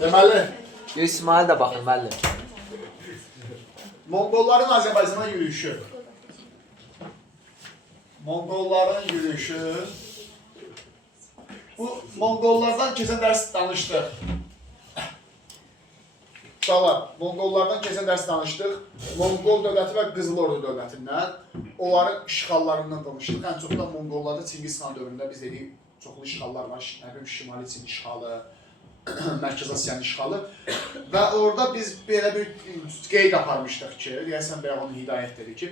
Deməli, İsmail də baxın, müəllim. Monqolların Azərbaycana yürüyüşü. Monqolların yürüyüşü. Bu Monqollardan keçən dərs danışdıq. Uşaqlar, Monqollardan keçən dərs danışdıq. Monqol dövləti və Qızıl Ordu dövlətindən, onların işğallarından danışdıq. Ən çox da Monqollarda Çingiz xan dövründə biz dedik, çoxlu işğallar var. Şimali Çin işğalı, Mərkəz Asiyanın işğalı. Və orada biz belə bir qeyd aparmışdıq ki, deyəsən bəyə onun hidayət dedi ki,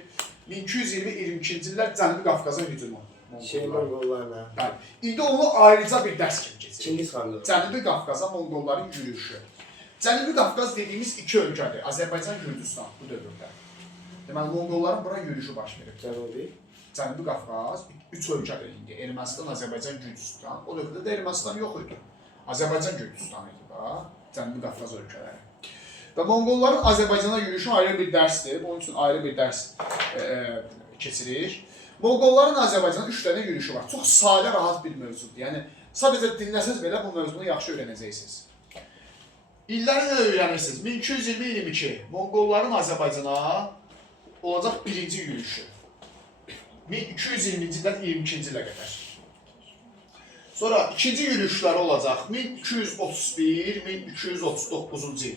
1220-22-ci illər Cənubi Qafqaza hücumu. Monqollarla. Bəli. İndi onu ayrıca bir dərs kimi keçirik. Çingiz xanlığı. Cənubi Qafqaza Monqolların yürüyüşü. Cənubi Qafqaz dediyimiz iki ölkədir. Azərbaycan, Gürcüstan bu dövrdə. Deməli, Monqolların bura yürüyüşü baş verib. Cənubi Qafqaz üç ölkədir indi. Ermənistan, Azərbaycan, Gürcüstan. O dövrdə də Ermənistan yox idi. Azərbaycan, Gürcüstan idi da. Cənubi Qafqaz ölkələri. Və Monqolların Azərbaycana yürüyüşü ayrı bir dərsdir. Bunun üçün ayrı bir dərs keçirik. Monqolların Azərbaycana 3 dənə yürüyüşü var. Çox sadə, rahat bir mövzudur. Yəni, sadəcə dinləsəz belə bu mövzunu yaxşı öyrənəcəksiniz. İlləri nə öyrənirsiniz? 1222 Monqolların Azərbaycana olacaq birinci yürüyüşü. 1220-ci-dən 22-ci ilə qədər. Sonra ikinci yürüyüşləri olacaq 1231-1239-cu il.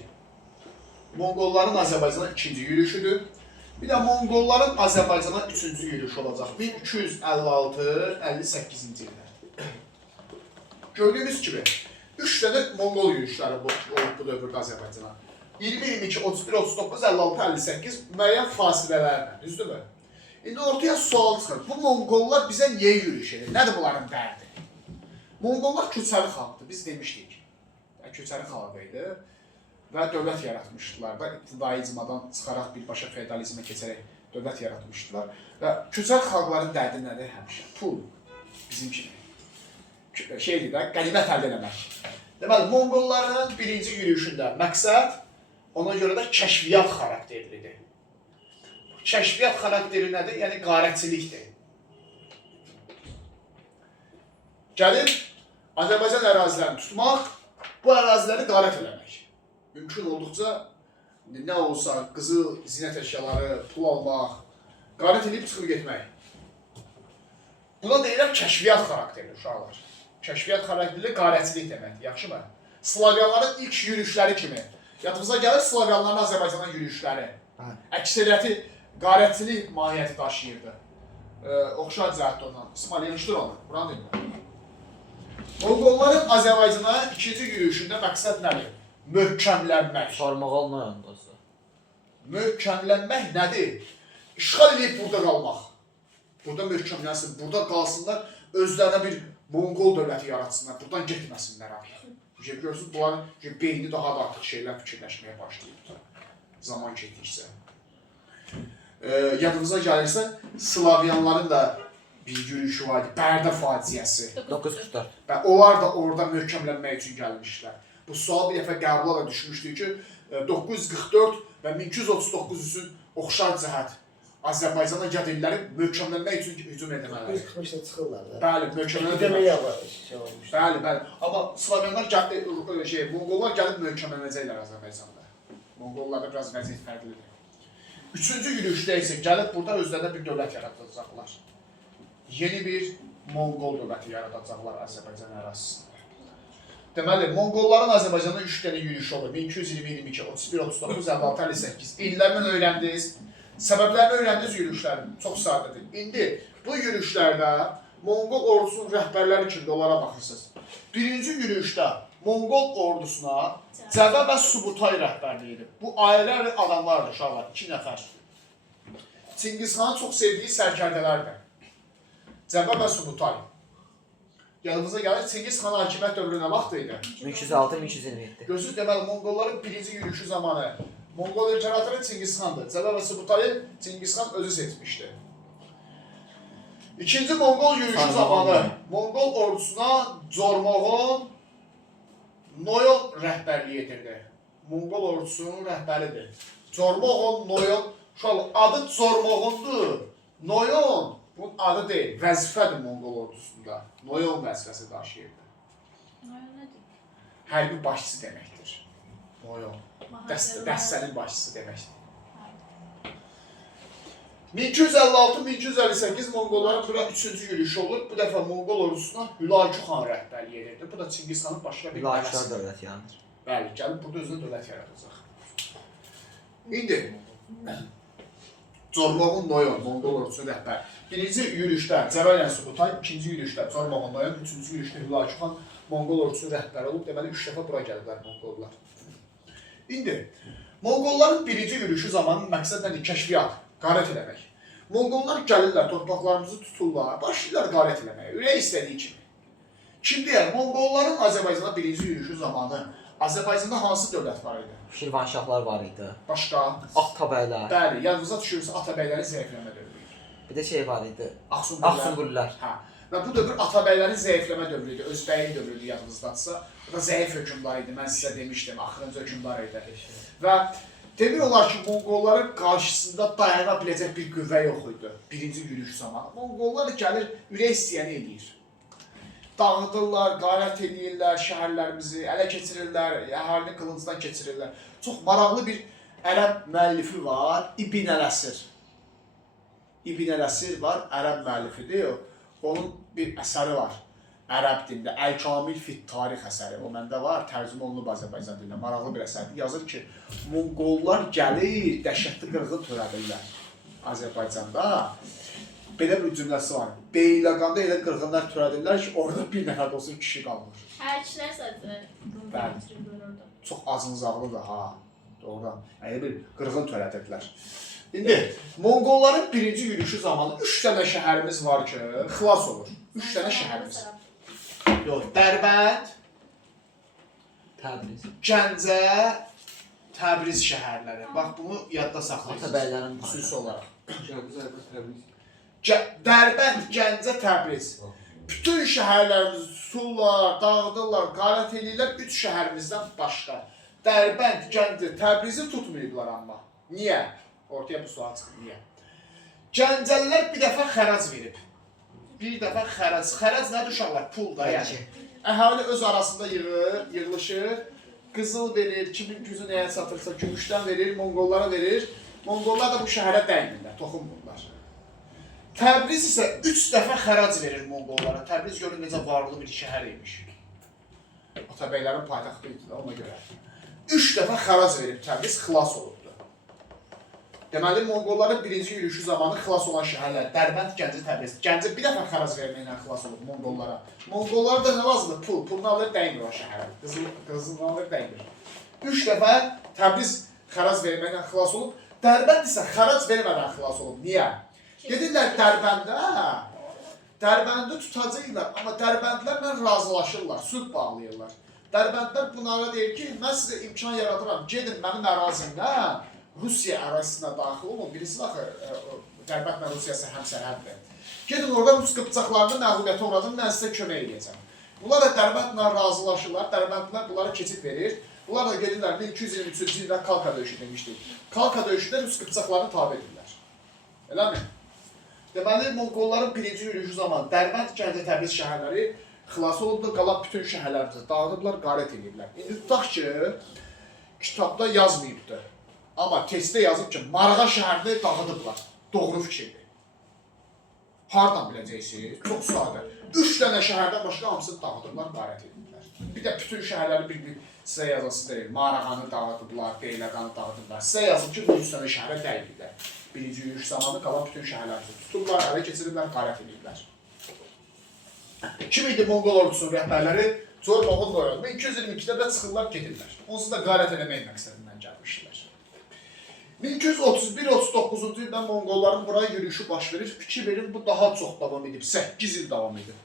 Monqolların Azərbaycana ikinci yürüyüşüdür. Bir də Monqolların Azərbaycana üçüncü yürüyüş olacaq 1256-58-ci illər. Gördüyünüz kimi, 3 dənə Monqol yürüyüşləri olub bu dövrdə Azərbaycana. 20-22, 31-39, 56-58 müəyyən fasilələrlə, düzdürmü? İndi ortaya sual çıxır. Bu Monqollar bizə niyə yürüyüş edir? Nədir bunların dərdi? Monqollar köçəri xalqdır, biz demişdik. Köçəri xalq idi və dövlət yaratmışdılar da, iqtidai icmadan çıxaraq birbaşa feodalizmə keçərək dövlət yaratmışdılar. Və köçəri xalqların dərdi nədir həmişə? Pul, bizim kimi. Şeydir də, qənimət əldə eləmək. Deməli, Monqolların birinci yürüyüşündə məqsəd ona görə də kəşfiyyat xarakterlidir. Kəşfiyyat xarakteri nədir? Yəni, qarətçilikdir. Gəlib, Azərbaycan ərazilərini tutmaq, bu əraziləri qarət eləmək. Mümkün olduqca nə olsa, qızıl, zinət əşyaları, pul almaq, qarət edib çıxıb getmək. Buna deyirəm kəşfiyyat xarakterli uşaqlar. Kəşfiyyat xarakterli qarətçilik deməkdir, yaxşı mı? Slavyanların ilk yürüyüşləri kimi. Yadımıza gəlir Slavyanların Azərbaycana yürüyüşləri. Əksəriyyəti qarətçilik mahiyyəti daşıyırdı. Oxşar cəhətdə ondan. İsmail, yanışdır onu, buranı deyilmə. Monqolların Azərbaycana ikinci yürüyüşündə məqsəd nədir? Möhkəmlənmək. Sormaq olmayan dostlar. Möhkəmlənmək nədir? İşğal edib burada qalmaq. Burada möhkəmlənsin, burada qalsınlar, özlərinə bir Monqol dövləti yaratsınlar, buradan getməsinlər artıq. Görürsünüz, bunların beyni daha da artıq şeylər fikirləşməyə başlayıb zaman getdikcə. Yadınıza gəlirsə, Slavyanların da bir yürüyüşü var idi, Bərdə faciəsi. 944. Onlar da orada möhkəmlənmək üçün gəlmişlər. Bu sual bir dəfə qəbula da düşmüşdür ki, 944 və 1239 üçün oxşar cəhət Azərbaycana gəlirləri möhkəmlənmək üçün hücum edəmələri. 945-də çıxırlar da. Bəli, möhkəmlənmək. Deməyə olmuş. Bəli. Amma Slavyanlar, Monqollar gəlib möhkəmlənəcəklər Azərbaycanda. Monqollarda biraz vəziyyət fərqlidir. Üçüncü yürüyüşdə isə gəlib burada özlərində bir dövlət yaradacaqlar. Yeni bir Monqol dövləti yaradacaqlar Azərbaycan ərazisində. Deməli, Monqolların Azərbaycanda 3 dənə yürüyüş olur. 1222, 31, 39, 56, 58. İllərlə öyrəndiniz, səbəblərini öyrəndiniz yürüyüşlərin. Çox sadədir. İndi bu yürüyüşlərdə Monqol ordusunun rəhbərləri kimdir, onlara baxırsınız. Birinci yürüyüşdə Monqol ordusuna Cəbə və Subutay rəhbərliyi edir. Bu ailəli adamlardır, uşaqlar, 2 nəfər. Çingiz xanın çox sevdiyi sərkərdələrdir. Cəbə və Subutay. Yanımıza gəlir, Çingiz xan hakimiyyət dövrü nə vaxt idi? 1206-1227. Gözünüz deməli, Monqolların birinci yürüyüşü zamanı Monqol imperatoru Çingiz xandır. Cəbə və Subutayı Çingiz xan özü seçmişdi. İkinci Monqol yürüyüşü zamanı Monqol ordusuna Cormoğon Noyon rəhbərliyi edirdi. Monqol ordusunun rəhbəridir. Cormoğon Noyon, adı Cormoğondur. Noyon, bunun adı deyil, vəzifədir Monqol ordusunda. Noyon vəzifəsi daşıyırdı. hərbi başçısı deməkdir. Noyon. Dəstənin başçısı deməkdir. 1256-1258 Monqolların bura 3-cü yürüyüşü olur. Bu dəfə Monqol ordusuna Hülakü xan rəhbərlik edirdi. Bu da Çingiz xanın başqa bir Hülakülər nəvəsidir. dövlət yaranır. Bəli, gəlib burada özünə dövlət yaradacaq. İndi Zormoğun Noyon, Monqol ordusu rəhbər. Birinci yürüyüşdə Cəvələn Subutay, ikinci yürüyüşdə Zormoğun Noyon, üçüncü yürüyüşdə Hülakü xan Monqol ordusu rəhbəri olub. Deməli, 3 dəfə bura gəliblər Monqollar. İndi Monqolların birinci yürüyüşü zamanı məqsəd nədir? Kəşfiyyat, qarət eləmək. Monqollar gəlirlər, torpaqlarımızı tuturlar, başlayırlar qarət eləməyə, ürək istədiyi kimi. Kim deyər, Monqolların Azərbaycana birinci yürüyüşü zamanı Azərbaycanda hansı dövlət var idi? Şirvanşahlar var idi. Başqa? Atabəylər. Bəli, yadınıza düşürsə Atabəylərin zəifləmə dövrü idi. Bir də şey var idi. Ağsunqurlər. Hə. Və bu dövr Atabəylərin zəifləmə dövrü idi, Özbəyin dövrü idi yadınızdadsa. Bu da zəif hökmdar idi, mən sizə demişdim, axırıncı hökmdar idi. Və demək olar ki, Monqolların qarşısında dayana biləcək bir qüvvə yox idi birinci yürüyüş zamanı. Monqollar gəlir, ürək istəyəni edir. Dağıdırlar, qarət edirlər şəhərlərimizi, ələ keçirirlər, əhalini qılıncdan keçirirlər. Çox maraqlı bir ərəb müəllifi var, İbn Ələsir. İbn Ələsir var, ərəb müəllifidir. Onun bir əsəri var, ərəb dilində, Əl-Kamil fit tarix əsəri. O məndə var, tərcümə olunub Azərbaycan dilində, maraqlı bir əsərdir. Yazır ki, Monqollar gəlir, dəhşətli qırğın törədirlər Azərbaycanda. Belə bir cümləsi var. Beyləqanda elə qırğınlar törədirlər ki, orada bir nəfər də olsun kişi qalmır. Hərçilər sadəcə qırğın keçirirlər orada. Çox acınacaqlıdır ha, doğrudan. Yəni bir qırğın törədirdilər. İndi Monqolların birinci yürüyüşü zamanı 3 dənə şəhərimiz var ki, xilas olur. 3 dənə şəhərimiz. Yox, Dərbənd, Təbriz. Gəncə, Təbriz şəhərləri. Bax, bunu yadda saxlayın. Atabəylərin Xüsusi olaraq. Təbriz. Dərbənd, Gəncə, Təbriz. Bütün şəhərlərimizi tuturlar, dağıdırlar, qarət edirlər 3 şəhərimizdən başqa. Dərbənd, Gəncə, Təbrizi tutmayıblar amma. Niyə? Ortaya bu sual çıxır, niyə? Gəncəlilər bir dəfə xərac verib. Bir dəfə xərac. Xərac nədir uşaqlar? Pul da yəni. Əhali öz arasında yığılışır, qızıl verir, kimin gücü nəyə satırsa gümüşdən verir, Monqollara verir. Monqollar da bu şəhərə dəymirlər, toxunmurlar. Təbriz isə 3 dəfə xərac verir Monqollara. Təbriz görün necə varlı bir şəhər imiş. Atabəylərin paytaxtı idi ona görə. 3 dəfə xərac verib Təbriz, xilas olubdur. Deməli, Monqolların birinci yürüyüşü zamanı xilas olan şəhərlər Dərbənd, Gəncə, Təbriz. Gəncə bir dəfə xərac verməklə xilas olub Monqollara. Monqollara da nə lazımdır? Pul. Pulunu alır, dəymir o şəhərə. Qızılını alır, dəymir. 3 dəfə Təbriz xərac verməklə xilas olub. Dərbənd isə xərac vermədən xilas olub. Niyə? Gedirlər Dərbəndə, Dərbəndi tutacaqlar, amma Dərbəndlərlə razılaşırlar, sülh bağlayırlar. Dərbəndlər bunlara deyir ki, mən sizə imkan yaradıram, gedin mənim ərazimdən Rusiya ərazisinə daxil olun. Birisi axı Dərbəndlə Rusiyası həmsərhəddir. Gedin orada Rus qıpçaqlarını məğlubiyyətə uğradın, mən sizə kömək edəcəm. Bunlar da Dərbəndlə razılaşırlar, Dərbəndlər bunlara keçid verir. Bunlar da gedirlər 1223-cü ildə Kalka döyüşü demişdik. Kalka döyüşündə Rus qıpçaqlarını tabe edirlər. Eləmi? Deməli, Monqolların birinci yürüyüşü zamanı Dərbənd, Gəncə, Təbriz şəhərləri xilas olubdur, qalan bütün şəhərlərimizi dağıdıblar, qarət ediblər. İndi tutaq ki, kitabda yazmayıbdır. Amma testdə yazıb ki, Marağa şəhərini dağıdıblar. Doğru fikirdir. Hardan biləcəksiniz? Çox sadə. 3 dənə şəhərdən başqa hamısını dağıdıblar, qarət ediblər. Bir də bütün şəhərləri bir sizə yazası deyil. Marağanı dağıdıblar, Beyləqanı dağıdıblar. Sizə yazıb ki, bu 3 dənə şəhərə dəyiblər. Birinci yürüyüş zamanı qalan bütün şəhərləri tutublar, ələ keçiriblər, qarət ediblər. Kim idi Monqol ordusunun rəhbərləri? Zormoğun Noyon. 1222-də də çıxırlar, gedirlər. Onsuz da qarət eləmək məqsədindən gəlmişlər. 1231-39-cu ildə Monqolların buraya yürüyüşü baş verir. Fikir verin, bu daha çox davam edib. 8 il davam edib.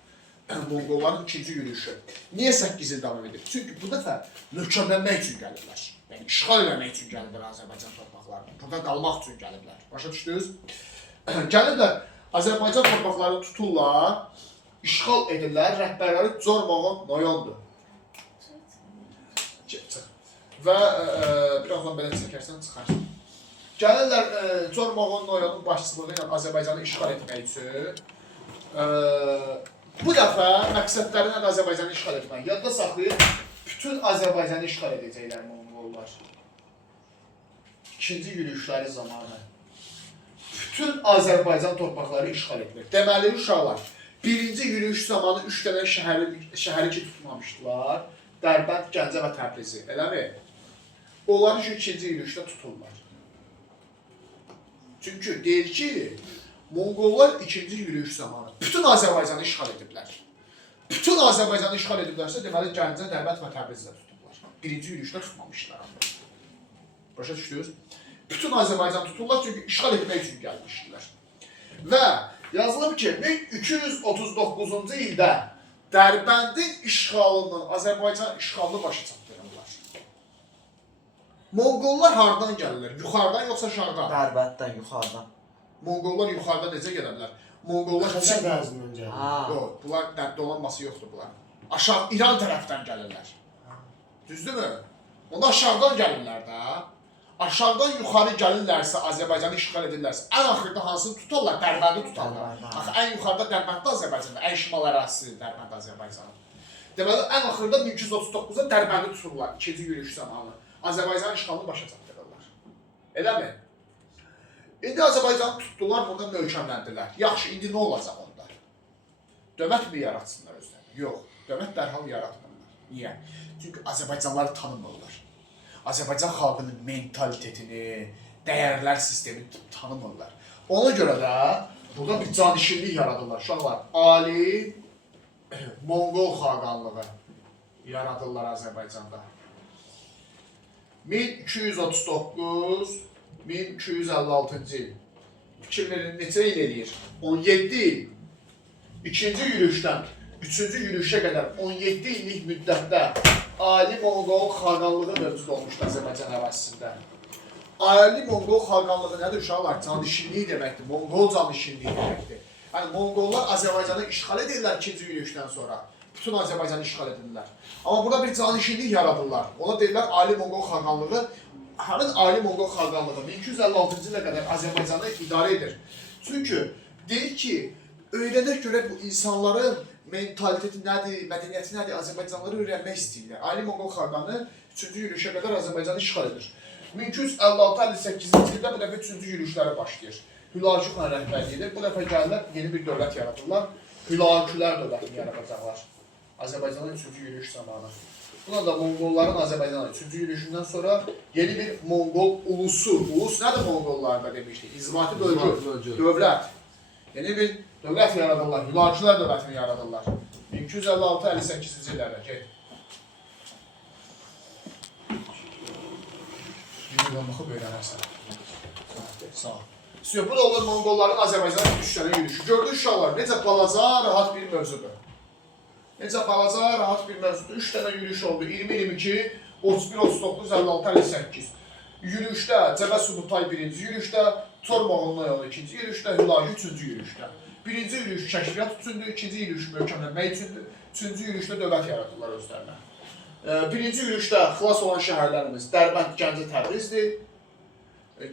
Monqolların ikinci yürüyüşü. Niyə 8 il davam edib? Çünki bu dəfə möhkəmlənmək üçün gəlirlər. Yəni, işğal eləmək üçün gəlirlər Azərbaycan torpaqlarını. Burada qalmaq üçün gəlirlər. Başa düşdünüz? Gəlirlər, Azərbaycan torpaqlarını tuturlar, işğal edirlər, rəhbərləri Zormoğun Noyondur. Və birazdan belə çəkərsən, çıxarsın. Gəlirlər Zormoğun Noyonun başçılığı ilə Azərbaycanı işğal etmək üçün. Bu dəfə məqsədlərindən Azərbaycanı işğal etmək. Yadda saxlayın, bütün Azərbaycanı işğal edəcəklər Monqollar. İkinci yürüyüşləri zamanı bütün Azərbaycan torpaqları işğal edilir. Deməli uşaqlar, birinci yürüyüş zamanı 3 dənə şəhəri ki tutmamışdılar. Dərbənd, Gəncə və Təbrizi, eləmi? Onları üçün ikinci yürüyüşdə tuturlar. Çünki deyir ki, Monqollar ikinci yürüyüş zamanı bütün Azərbaycanı işğal ediblər. Bütün Azərbaycanı işğal ediblərsə, deməli Gəncə, Dərbənd və Təbrizi də tutublar. Birinci yürüyüşdə tutmamışlar. Başa düşdünüz? Bütün Azərbaycan tuturlar çünki işğal etmək üçün gəlmişdilər. Və yazılıb ki, 1239-cu ildə Dərbəndin işğalından Azərbaycan işğalını başa çatdırırlar. Monqollar hardan gəlirlər? Yuxarıdan yoxsa aşağıdan? Dərbənddən yuxarıdan. Monqollar yuxarıdan necə gələ bilər? Monqollar Xəzər dənizinin gəlir. Ha. yox, bunlar dolanması yoxdur bunlar. Aşağı İran tərəfdən gəlirlər. Düzdürmü? Onda aşağıdan gəlirlər də. Aşağıdan yuxarı gəlirlərsə, Azərbaycanı işğal edirlərsə, ən axırda hansını tutarlar? Dərbəndi tutarlar. Axı ən yuxarıda Dərbənddə Azərbaycandır, ən şimal ərazisidir Dərbənd Azərbaycanın. Deməli, ən axırda 1239-da Dərbəndi tuturlar, ikinci yürüyüş zamanı. Azərbaycanın işğalını başa çatdırırlar. Eləmi? İndi Azərbaycanı tutdular, burada möhkəmləndilər. Yaxşı, indi nə olacaq onlar? Dövlət mi yaratsınlar özlərini? Yox, dövlət dərhal yaratmırlar. Niyə? Çünki Azərbaycanlıları tanımırlar. Azərbaycan xalqının mentalitetini, dəyərlər sistemini tanımırlar. Ona görə də burada bir canişinlik yaradırlar. Uşaqlar, ali Monqol xaqanlığı yaradırlar Azərbaycanda. 1239-1256-cı il. Fikir verin, neçə il eləyir? 17 il. İkinci yürüyüşdən 3-cü yürüyüşə qədər 17 illik müddətdə Ali Monqol xaqanlığı mövcud olmuşdu Azərbaycan ərazisində. Ali Monqol xaqanlığı nədir uşaqlar? Canişinliyi deməkdir, Monqol canişinliyi deməkdir. Yəni Monqollar Azərbaycanı işğal edirlər ikinci yürüyüşdən sonra. Bütün Azərbaycanı işğal edirlər. Amma burada bir canişinlik yaradırlar. Ona deyirlər Ali Monqol xaqanlığı. Həmin Ali Monqol xaqanlığı 1256-cı ilə qədər Azərbaycanı idarə edir. Çünki deyir ki, öyrənək görə bu insanların mentaliteti nədir, mədəniyyəti nədir, Azərbaycanlıları öyrənmək istəyirlər. Ali Monqol xaqanı 3-cü yürüyüşə qədər Azərbaycanı işğal edir. 1256-58-ci ildə bu dəfə 3-cü yürüyüşləri başlayır. Hülaküxla rəhbərlik edir. Bu dəfə gəlirlər, yeni bir dövlət yaradırlar. Hülakülər dövlətini yaradacaqlar. Azərbaycanın 3-cü yürüyüş zamanı. Buna da Monqolların Azərbaycanın 3-cü yürüyüşündən sonra yeni bir Monqol ulusu. Ulus nədir Monqollarda demişdik? İnzibati bölgü, dövlət. Yeni bir dövlət yaradırlar, Hülakülər dövlətini yaradırlar. 1256-58-ci illərdə, get. Videodan baxıb öyrənərsən. Sağ ol. Bu da olur Monqolların Azərbaycanın 3 dənə yürüyüşü. Gördünüz uşaqlar, necə balaca, rahat bir mövzudur. Necə balaca, rahat bir mövzudur. 3 dənə yürüyüş oldu. 20-22, 31-39, 56-58. Yürüyüşdə Cəbə Subutay 1-ci yürüyüşdə, Tormoğunlu yolu 2-ci yürüyüşdə, Hülakü 3-cü yürüyüşdə. Birinci yürüyüş kəşfiyyat üçündür, ikinci yürüyüş möhkəmlənmək üçündür, üçüncü yürüyüşdə dövlət yaratırlar özlərinə. Birinci yürüyüşdə xilas olan şəhərlərimiz Dərbənd, Gəncə, Təbrizdir.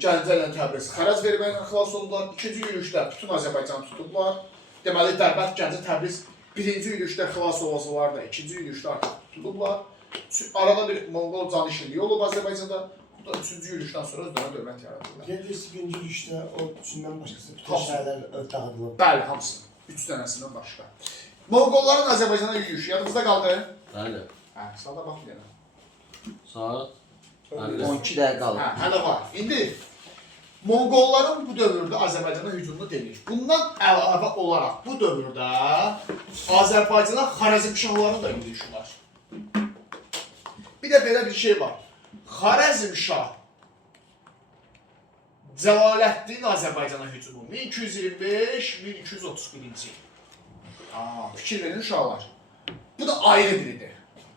Gəncə ilə Təbriz xərəc verməklə xilas oldular. İkinci yürüyüşdə bütün Azərbaycanı tutublar. Deməli, Dərbənd, Gəncə, Təbriz birinci yürüyüşdə xilas olsalar da, ikinci yürüyüşdə artıq tutulublar. Arada bir Monqol canişinliyi olub Azərbaycanda. Bu da üçüncü yürüyüşdən sonra özlərinə dövlət yaradırlar. Gelirse birinci yürüyüşte o üçünden başkası bütün şehirler dağıdılır. Bəli, hamısı. 3 dənəsindən başqa. Monqolların Azərbaycana yürüyüşü yadınızda qaldı? Bəli. Hə, saata bax bir dənə. Saat 12 dəqiqə qalır. Hə, hələ var. İndi Monqolların bu dövrdə Azərbaycana hücumunu deyilir. Bundan əlavə olaraq bu dövrdə Azərbaycana Xarəzmşahların da yürüyüşü var. Bir də belə bir şey var. Xarəzmşah Cəlaləddin Azərbaycana hücumu 1225-1231-ci il. Fikir verin uşaqlar. Bu da ayrı biridir.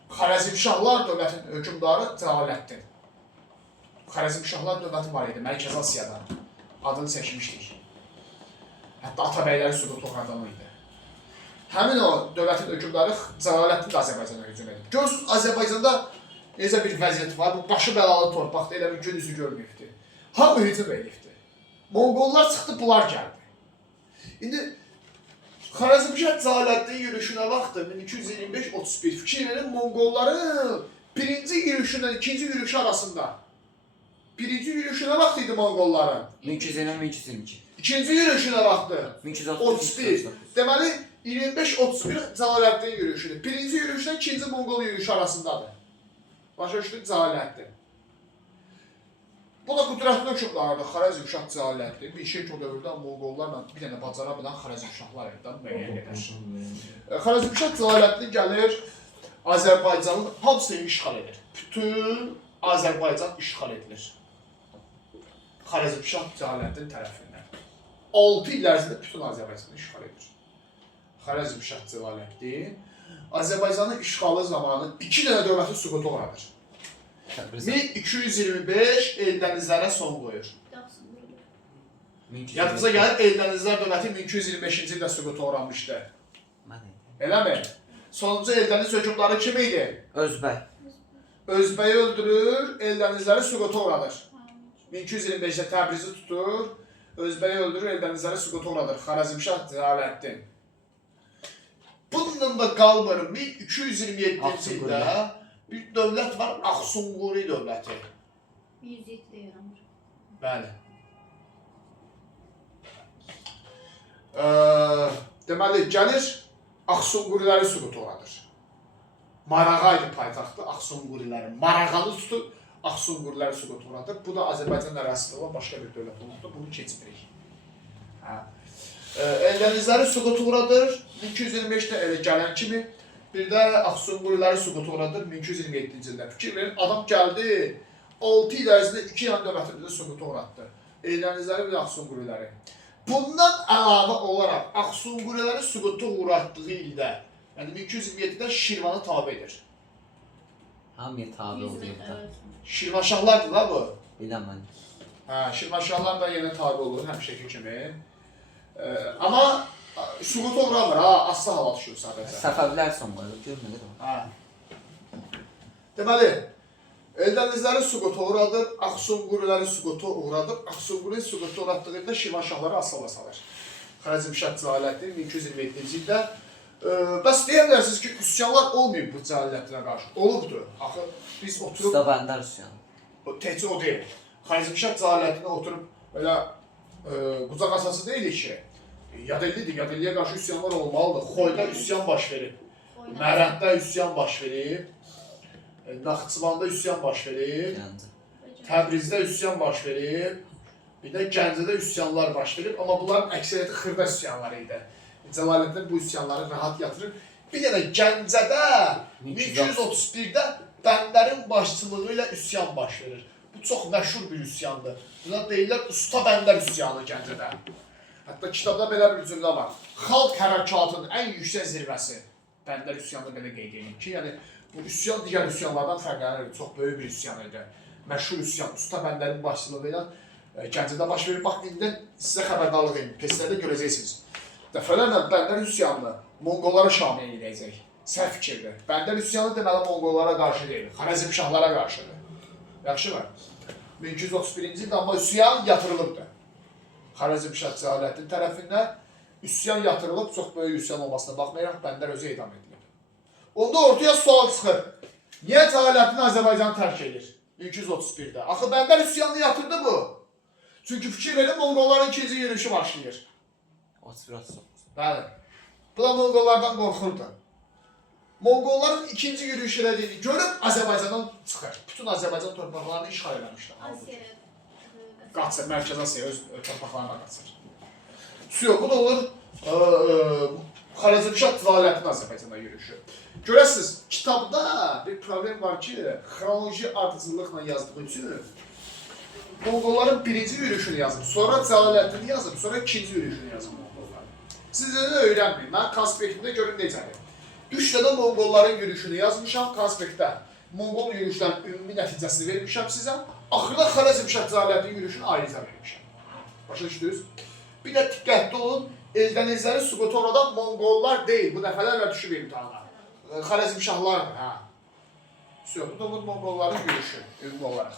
Xarəzmşahlar dövlətin hökmdarı Cəlaləddin. Xarəzmşahlar dövləti var idi, Mərkəzi Asiyada. Adını çəkmişdik. Hətta Atabəyləri süqut toxradan idi. Həmin o dövlətin hökmdarı Cəlaləddin də Azərbaycana hücum edib. Görürsünüz, Azərbaycanda necə bir vəziyyət var, bu başı bəlalı torpaqda elə bir gün üzü görməyibdir. Hamı hücum edibdir. Monqollar çıxdı, bunlar gəldi. İndi Xarəzmşah Cəlaləddin yürüyüşünə vaxtı 1225-31 fikir verin, Monqolların Birinci yürüyüşündən ikinci yürüyüşü arasında. Birinci yürüyüşünə vaxt idi Monqolların. 1220-1222. İkinci yürüyüşünə vaxtdı. 31. Deməli 25-31 Cəlaləddin yürüyüşüdür. Birinci yürüyüşlə ikinci Monqol yürüyüşü arasındadır. Başa düşdük Cəlaləddin. Bu da qüdrətli hökmdardır. Xarəzmşah Cəlaləddin. Bir şey ki o dövrdə Monqollarla bir dənə bacara bilən Xarəzmşahlar evdən müəyyən edir. Xarəzmşah Cəlaləddin gəlir Azərbaycanın hamısını işğal edir. Bütün Azərbaycan işğal edilir. Xarəzmşah Cəlaləddin tərəfindən. 6 il ərzində bütün Azərbaycanı işğal edir. Xarəzmşah Cəlaləddin Azərbaycanın işğalı zamanı 2 dənə dövləti süquta uğradır. 1225 Eldənizlərə son qoyur. Yadımıza gəlir, Eldənizlər dövləti 1225-ci ildə süquta uğramışdı. Eləmi? Sonuncu Eldəniz hökmdarı kim idi? Özbək. Özbəyi öldürür, Eldənizləri süquta uğradır. 1225-də Təbrizi tutur, Özbəyi öldürür, Eldənizləri süquta uğradır. Xarəzmşah Cəlaləddin. Bununla da qalmır, 1227-ci ildə bir dövlət var, Axsunquri dövləti. 107-də yaranır. Bəli. Deməli, gəlir, Axsunquriləri süquta uğradır. Marağa idi paytaxtı, Axsunquriləri. Marağanı tutur, Axsunquriləri süquta uğradır. Bu da Azərbaycan ərazisində olan başqa bir dövlət olubdur. Bunu keçmirik. Eldənizləri süquta uğradır. 1225-də elə gələn kimi bir də Axsunquriləri süquta uğradır 1227-ci ildə. Fikir verin, adam gəldi, 6 il ərzində 2 yan dövləti də süquta uğratdı. Eldənizləri və Axsunquriləri. Bundan əlavə olaraq Axsunquriləri süquta uğratdığı ildə, yəni 1227-də Şirvanı tabe edir. Hamıya tabi oldu da. Şirvanşahlardır da bu. Biləmən. Şirvanşahlar da yenə tabe olur, həmişəki kimi. Amma süquta uğramır, asla hava düşür sadəcə. Səfəvilər son qoydu, görmədi o. Deməli, Eldənizləri süquta uğradır, Axsunquriləri süquta uğradır. Axsunquri süquta uğratdığı ildə Şirvanşahları asla salır. Xarəzmşah Cəlaləddin 1227-ci ildə. Bəs deyə bilərsiniz ki, üsyanlar olmayıb bu Cəlaləddinə qarşı. Olubdur. Axı biz oturub... Usta bəndər üsyanı. Təkcə o deyil. Xarəzmşah Cəlaləddinə oturub belə qucaq asası deyilik ki, Yadellidir, Yadelliyə qarşı üsyanlar olmalıdır. Xoyda üsyan baş verib, Mərənddə üsyan baş verib, Naxçıvanda üsyan baş verib, Təbrizdə üsyan baş verib, bir də Gəncədə üsyanlar baş verib, amma bunların əksəriyyəti xırda üsyanları idi. Cəlaləddin bu üsyanları rahat yatırır. Bir dənə Gəncədə 1231-də bəndlərin başçılığı ilə üsyan baş verir. Bu çox məşhur bir üsyandır. Buna deyirlər usta bəndər üsyanı Gəncədə. Hətta kitabda belə bir cümlə var. Xalq hərəkatının ən yüksək zirvəsi. Bəndər üsyanı belə qeyd edir ki, yəni bu üsyan digər üsyanlardan fərqlənir. Çox böyük bir üsyan idi. Məşhur üsyan, usta bəndlərin başçılığı ilə Gəncədə baş verir. Bax, indi sizə xəbərdarlıq edin, testlərdə görəcəksiniz. Dəfələrlə bəndər üsyanını Monqollara şamil edəcək. Səhv fikirdir. Bəndər üsyanı deməli Monqollara qarşı deyil, Xarəzmşahlara qarşıdır. Yaxşı mı? 1231-ci ildə amma üsyan yatırılıbdır. Xarəzmşah Cəlaləddin tərəfindən üsyan yatırılıb, çox böyük üsyan olmasına baxmayaraq bəndər özü edam edilib. Onda ortaya sual çıxır. Niyə Cəlaləddin Azərbaycanı tərk edir 1231-də? Axı bəndər üsyanını yatırdı bu. Çünki fikir verin, Monqolların ikinci yürüyüşü başlayır. Bəli. Bu da Monqollardan qorxurdu. Monqolların ikinci yürüyüş elədiyini görüb Azərbaycandan çıxır. Bütün Azərbaycan torpaqlarını işğal eləmişlər. Qaçır, Mərkəz Asiya öz torpaqlarına qaçır. Yox, bu da olur Xarəzmşah Cəlaləddin Azərbaycana yürüyüşü. Görəsiniz, kitabda bir problem var ki, xronoloji ardıcıllıqla yazdığı üçün Monqolların birinci yürüyüşünü yazıb, sonra Cəlaləddini yazıb, sonra ikinci yürüyüşünü yazıb Monqolların. Siz də öyrənməyin, mən konspektimdə görün necədir. 3 dədə Monqolların yürüyüşünü yazmışam konspektdə. Monqol yürüyüşlərin ümumi nəticəsini vermişəm sizə. Axırda Xarəzmşah Cəlaləddin yürüyüşünü ayrıca vermişəm. Başa düşdünüz? Bir də diqqətli olun, Eldənizləri süquta uğradan Monqollar deyil, bu dəfələrlə düşüb imtihana. Xarəzmşahlardır, hə. Bu da Monqolların yürüyüşü, ümumi olaraq.